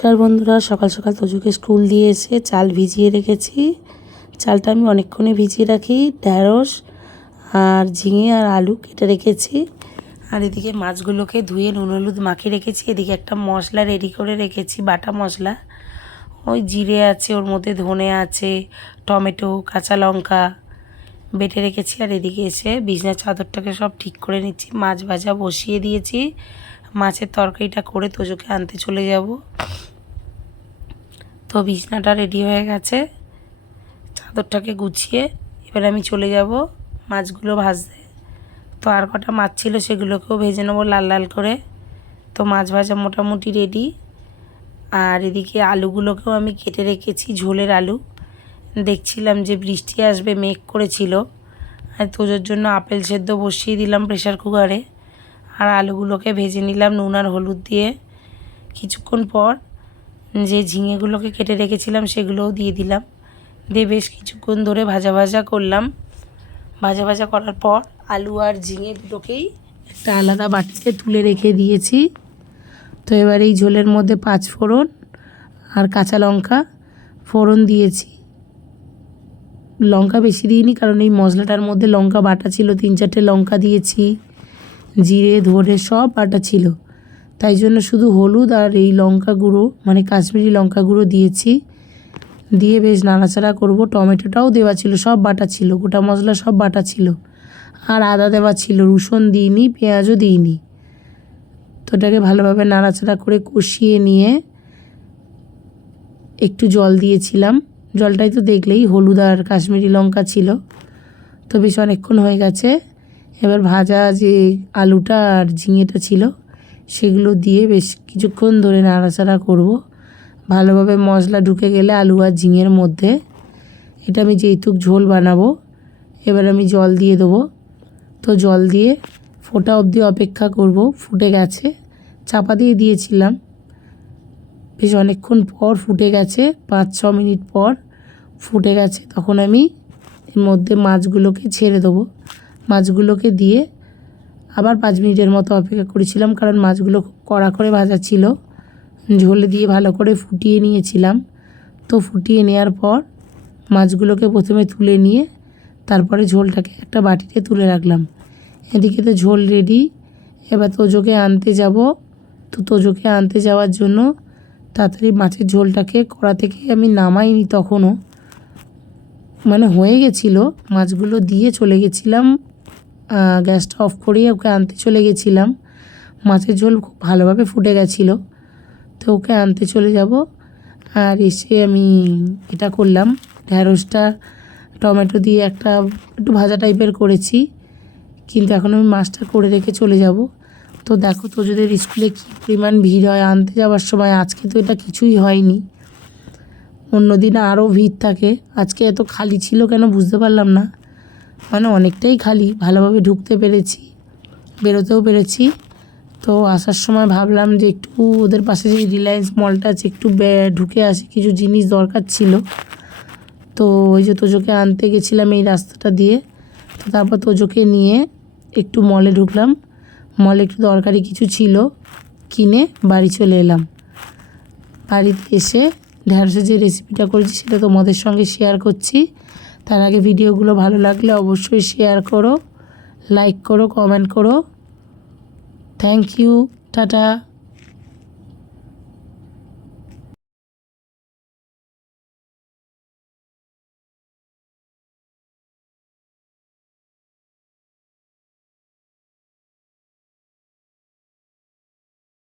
নমস্কার বন্ধুরা, সকাল সকাল তোজুকে স্কুল দিয়ে এসে চাল ভিজিয়ে রেখেছি। চালটা আমি অনেকক্ষণে ভিজিয়ে রাখি। ঢ্যাঁড়স আর ঝিঙে আর আলু কেটে রেখেছি। আর এদিকে মাছগুলোকে ধুয়ে নুন হলুদ মাখিয়ে রেখেছি। এদিকে একটা মশলা রেডি করে রেখেছি, বাটা মশলা। ওই জিরে আছে, ওর মধ্যে ধনে আছে, টমেটো, কাঁচা লঙ্কা বেটে রেখেছি। আর এদিকে এসে বিছানার চাদরটাকে সব ঠিক করে নিচ্ছি। মাছ ভাজা বসিয়ে দিয়েছি। মাছের তরকারিটা করে তোজোকে আনতে চলে যাব। তো বিছানাটা রেডি হয়ে গেছে, চাদরটাকে গুছিয়ে এবার আমি চলে যাব মাছগুলো ভাজতে। তো আর কটা মাছ ছিল, সেগুলোকেও ভেজে নেবো লাল লাল করে। তো মাছ ভাজা মোটামুটি রেডি। আর এদিকে আলুগুলোকেও আমি কেটে রেখেছি, ঝোলের আলু। দেখছিলাম যে বৃষ্টি আসবে, মেঘ করেছিল। আর তোজোর জন্য আপেল সেদ্ধ বসিয়ে দিলাম প্রেশার কুকারে। আর আলুগুলোকে ভেজে নিলাম নুন আর হলুদ দিয়ে। কিছুক্ষণ পর যে ঝিঙেগুলোকে কেটে রেখেছিলাম সেগুলোও দিয়ে দিলাম। দিয়ে বেশ কিছুক্ষণ ধরে ভাজা ভাজা করলাম। ভাজা ভাজা করার পর আলু আর ঝিঙে দুটোকেই একটা আলাদা বাটিতে তুলে রেখে দিয়েছি। তো এবার এই ঝোলের মধ্যে 5 ফোড়ন আর কাঁচা লঙ্কা ফোড়ন দিয়েছি। লঙ্কা বেশি দিইনি, কারণ এই মশলাটার মধ্যে লঙ্কা বাটা ছিল। 3-4টে লঙ্কা দিয়েছি, জিরে ধরে সব বাটা ছিল। তাই জন্য শুধু হলুদ আর এই লঙ্কা গুঁড়ো, মানে কাশ্মীরি লঙ্কা গুঁড়ো দিয়েছি। দিয়ে বেশ নাড়াচাড়া করব। টমেটোটাও দেওয়া ছিল, সব বাটা ছিল, গোটা মশলা সব বাটা ছিল। আর আদা দেওয়া ছিল, রসুন দিইনি, পেঁয়াজও দিইনি। তো ওটাকে ভালোভাবে নাড়াচাড়া করে কষিয়ে নিয়ে একটু জল দিয়েছিলাম। জলটাই তো দেখলেই হলুদ আর কাশ্মীরি লঙ্কা ছিল। তো বেশ অনেকক্ষণ হয়ে গেছে। এবার ভাজা যে আলুটা আর ঝিঙেটা ছিল সেগুলো দিয়ে বেশ কিছুক্ষণ ধরে নাড়াচাড়া করব। ভালোভাবে মশলা ঢুকে গেলে আলু আর ঝিঙের মধ্যে, এটা আমি যেইটুক ঝোল বানাবো, এবার আমি জল দিয়ে দেবো। তো জল দিয়ে ফোটা অবধি অপেক্ষা করব। ফুটে গেছে, চাপা দিয়ে দিয়েছিলাম। বেশ অনেকক্ষণ পর ফুটে গেছে, 5-6 মিনিট পর ফুটে গেছে। তখন আমি এর মধ্যে মাছগুলোকে ছেড়ে দেবো। মাছগুলোকে দিয়ে আবার 5 মিনিটের মতো অপেক্ষা করেছিলাম, কারণ মাছগুলো খুব কড়া করে ভাজা ছিল। ঝোলে দিয়ে ভালো করে ফুটিয়ে নিয়েছিলাম। তো ফুটিয়ে নেওয়ার পর মাছগুলোকে প্রথমে তুলে নিয়ে তারপরে ঝোলটাকে একটা বাটিতে তুলে রাখলাম। এদিকে তো ঝোল রেডি। এবার তোজোকে আনতে যাব। তো তোজোকে আনতে যাওয়ার জন্য তাড়াতাড়ি মাছের ঝোলটাকে কড়া থেকে আমি নামাইনি তখনও, মানে হয়ে গেছিলো। মাছগুলো দিয়ে চলে গেছিলাম, গ্যাসটা অফ করিয়ে ওকে আনতে চলে গেছিলাম। মাছের ঝোল খুব ভালোভাবে ফুটে গেছিলো। তো ওকে আনতে চলে যাব। আর এসে আমি এটা করলাম, ঢ্যাঁড়সটা টমেটো দিয়ে একটু ভাজা টাইপের করেছি। কিন্তু এখন আমি মাছটা করে রেখে চলে যাব। তো দেখো তোজোদের স্কুলে কী পরিমাণ ভিড় হয় আনতে যাওয়ার সময়। আজকে তো এটা কিছুই হয়নি, অন্য দিন আরও ভিড় থাকে। আজকে এত খালি ছিল কেন বুঝতে পারলাম না, মানে অনেকটাই খালি। ভালোভাবে ঢুকতে পেরেছি, বেরোতেও পেরেছি। তো আসার সময় ভাবলাম যে একটু ওদের পাশে যে রিলায়েন্স মলটা আছে একটু ঢুকে আসি, কিছু জিনিস দরকার ছিল। তো ওই যে তোজোকে আনতে গেছিলাম এই রাস্তাটা দিয়ে। তো তারপর তোজোকে নিয়ে একটু মলে ঢুকলাম। মলে একটু দরকারি কিছু ছিল, কিনে বাড়ি চলে এলাম। বাড়িতে এসে ঢ্যাঁড়সের যে রেসিপিটা করেছি সেটা তোমাদের সঙ্গে শেয়ার করছি। তার আগে ভিডিওগুলো ভালো লাগলে অবশ্যই শেয়ার করো, লাইক করো, কমেন্ট করো। Thank you, tata.